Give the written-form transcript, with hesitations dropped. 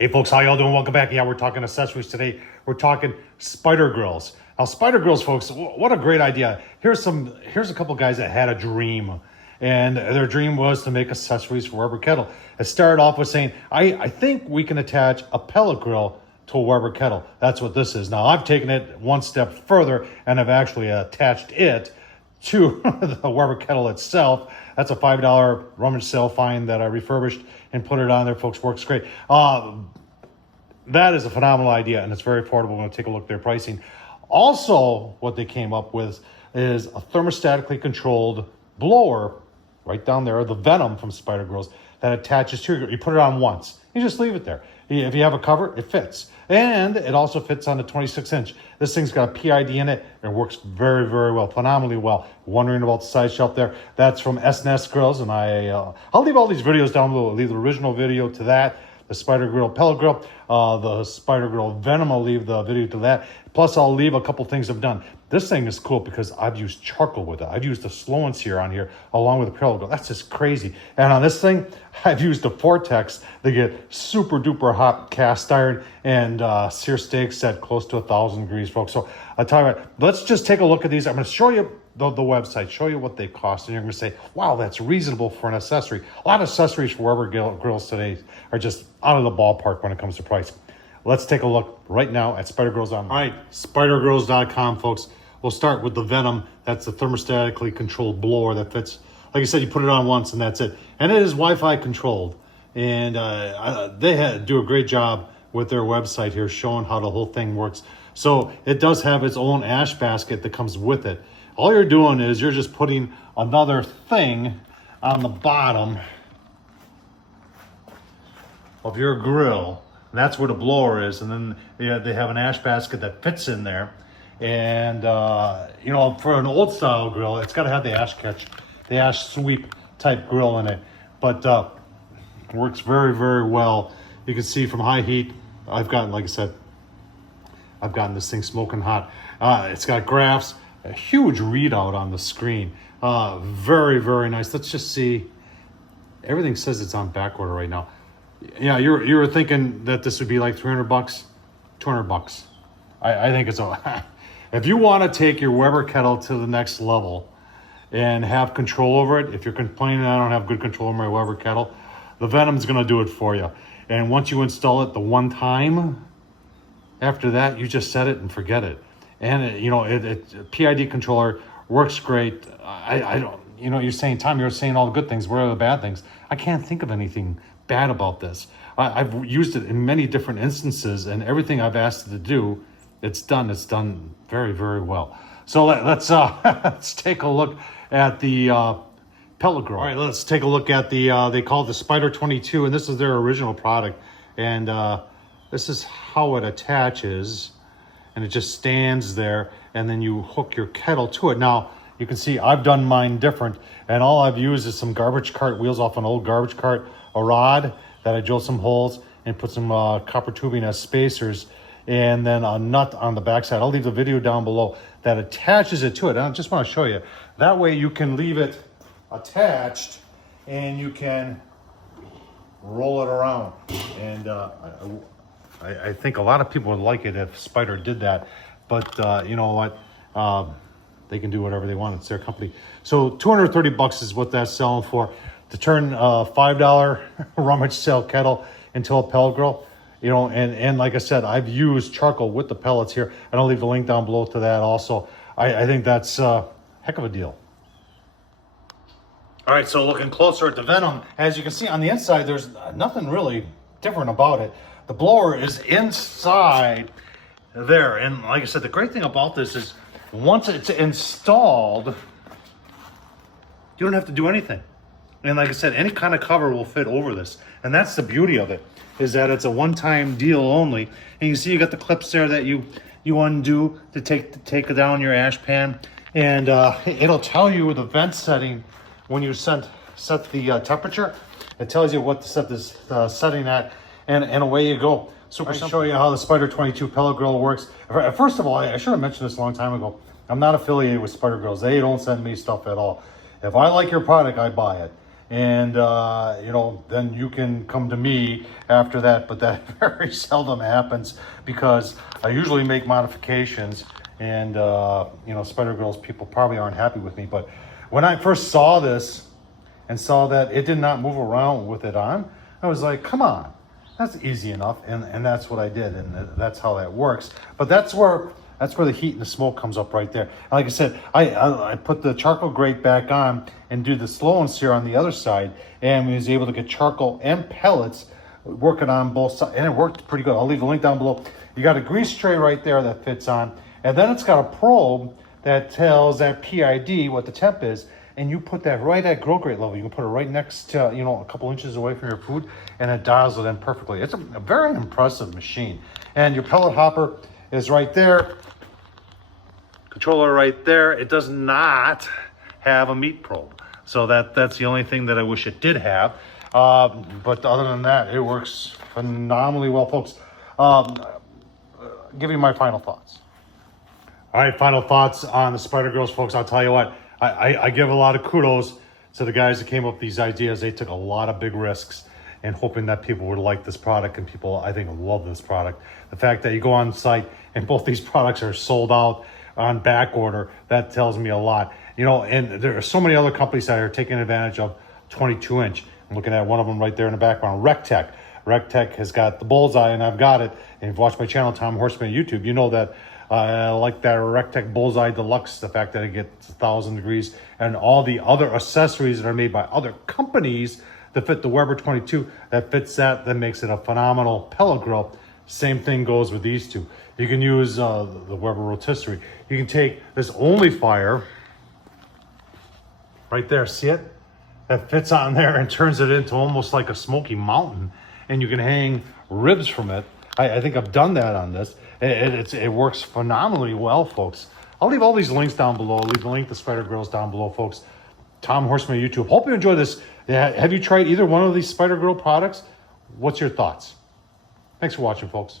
Hey folks, how y'all doing? Welcome back. Yeah, we're talking accessories today. We're talking spider grills. Now, spider grills, folks, what a great idea. Here's a couple guys that had a dream, and their dream was to make accessories for Weber Kettle. It started off with saying, I think we can attach a pellet grill to a Weber Kettle. That's what this is. Now, I've taken it one step further, and I've actually attached it to the Weber Kettle itself. That's a $5 rummage sale find that I refurbished and put it on there, folks. Works great. That is a phenomenal idea, and it's very affordable. We're going to take a look at their pricing. Also, what they came up with is a thermostatically controlled blower right down there, the Venom from Spider Grills, that attaches to your. You put it on once. You just leave it there. If you have a cover, it fits. And it also fits on the 26-inch. This thing's got a PID in it and works very, very well, phenomenally well. Wondering about the size shelf there? That's from S&S Grills, and I'll leave all these videos down below. I'll leave the original video to that, the Spider Grill Pellet Grill, the Spider Grill Venom, I'll leave the video to that. Plus, I'll leave a couple things I've done. This thing is cool because I've used charcoal with it. I've used the slow and sear on here along with the Pellet Grill. That's just crazy. And on this thing, I've used the Vortex to get super duper hot cast iron and sear steaks at close to 1,000 degrees, folks. So I'll tell you what, let's just take a look at these. I'm going to show you the website, show you what they cost, and you're going to say, wow, that's reasonable for an accessory. A lot of accessories for Weber grills today are just out of the ballpark when it comes to price. Let's take a look right now at Spider Grills on. All right, spidergrills.com, folks. We'll start with the Venom. That's the thermostatically controlled blower that fits. Like I said, you put it on once and that's it. And it is Wi-Fi controlled. And they do a great job with their website here showing how the whole thing works. So it does have its own ash basket that comes with it. All you're doing is you're just putting another thing on the bottom of your grill. And that's where the blower is. And then they have an ash basket that fits in there. And, you know, for an old style grill, it's got to have the ash catch, the ash sweep type grill in it. But works very, very well. You can see from high heat, I've gotten, like I said, I've gotten this thing smoking hot. It's got graphs, a huge readout on the screen. Very, very nice. Let's just see. Everything says it's on back order right now. Yeah, you were thinking that this would be like $300, $200. I think it's a. If you want to take your Weber Kettle to the next level and have control over it, if you're complaining I don't have good control over my Weber Kettle, the Venom's going to do it for you. And once you install it the one time, after that, you just set it and forget it. And it PID controller works great. I don't. You know, you're saying, Tom, you're saying all the good things. What are the bad things? I can't think of anything bad about this. I've used it in many different instances, and everything I've asked it to do, it's done very, very well. So let's take a look at the pellet grill. All right, let's take a look at the they call it the Spider 22, and this is their original product. And this is how it attaches, and it just stands there, and then you hook your kettle to it. Now you can see I've done mine different, and all I've used is some garbage cart wheels off an old garbage cart, a rod that I drilled some holes and put some copper tubing as spacers, and then a nut on the backside. I'll leave the video down below that attaches it to it. And I just want to show you. That way you can leave it attached and you can roll it around. And I think a lot of people would like it if Spider did that. But you know what? They can do whatever they want. It's their company. So $230 is what that's selling for. To turn a $5 rummage sale kettle into a pellet grill. You know, and like I said, I've used charcoal with the pellets here, and I'll leave the link down below to that also. I think that's a heck of a deal. All right, so looking closer at the Venom, as you can see on the inside, there's nothing really different about it. The blower is inside there, and like I said, the great thing about this is once it's installed, you don't have to do anything. And like I said, any kind of cover will fit over this, and that's the beauty of it. Is that it's a one-time deal only. And you see you got the clips there that you undo to take down your ash pan. And it'll tell you the vent setting when you set the temperature. It tells you what to set this setting at, and away you go. So I'll show you how the Spider 22 pellet grill works. First of all, I should have mentioned this a long time ago. I'm not affiliated with Spider Grills. They don't send me stuff at all. If I like your product, I buy it. and you know, then you can come to me after that. But that very seldom happens because I usually make modifications, and you know, Spider Grills people probably aren't happy with me. But when I first saw this and saw that it did not move around with it on, I was like, come on, that's easy enough. And that's what I did, and that's how that works. But that's where the heat and the smoke comes up right there. And like I said, I put the charcoal grate back on and do the slow and sear on the other side, and we was able to get charcoal and pellets working on both sides, and it worked pretty good. I'll leave the link down below. You got a grease tray right there that fits on, and then it's got a probe that tells that PID what the temp is, and you put that right at grill grate level. You can put it right next to, you know, a couple inches away from your food, and it dials it in perfectly. It's a very impressive machine. And your pellet hopper is right there. Controller right there. It does not have a meat probe, so that's the only thing that I wish it did have. But other than that, it works phenomenally well, folks. Give you my final thoughts. All right, final thoughts on the Spider Grills, folks. I'll tell you what, I give a lot of kudos to the guys that came up with these ideas. They took a lot of big risks and hoping that people would like this product, and people, I think, love this product. The fact that you go on site and both these products are sold out on back order, that tells me a lot. You know, and there are so many other companies that are taking advantage of 22-inch. I'm looking at one of them right there in the background, RecTech. RecTech has got the bullseye, and I've got it. And if you've watched my channel, Tom Horsman YouTube, you know that I like that RecTech Bullseye Deluxe, the fact that it gets 1,000 degrees, and all the other accessories that are made by other companies that fit the Weber 22, that fits that makes it a phenomenal pellet grill. Same thing goes with these two. You can use the Weber rotisserie. You can take this Only Fire right there, see it? That fits on there and turns it into almost like a smoky mountain, and you can hang ribs from it. I think I've done that on this. It works phenomenally well, folks. I'll leave all these links down below. I'll leave the link to Spider Grills down below, folks. Tom Horsman YouTube. Hope you enjoy this. Have you tried either one of these Spider Grill products? What's your thoughts? Thanks for watching, folks.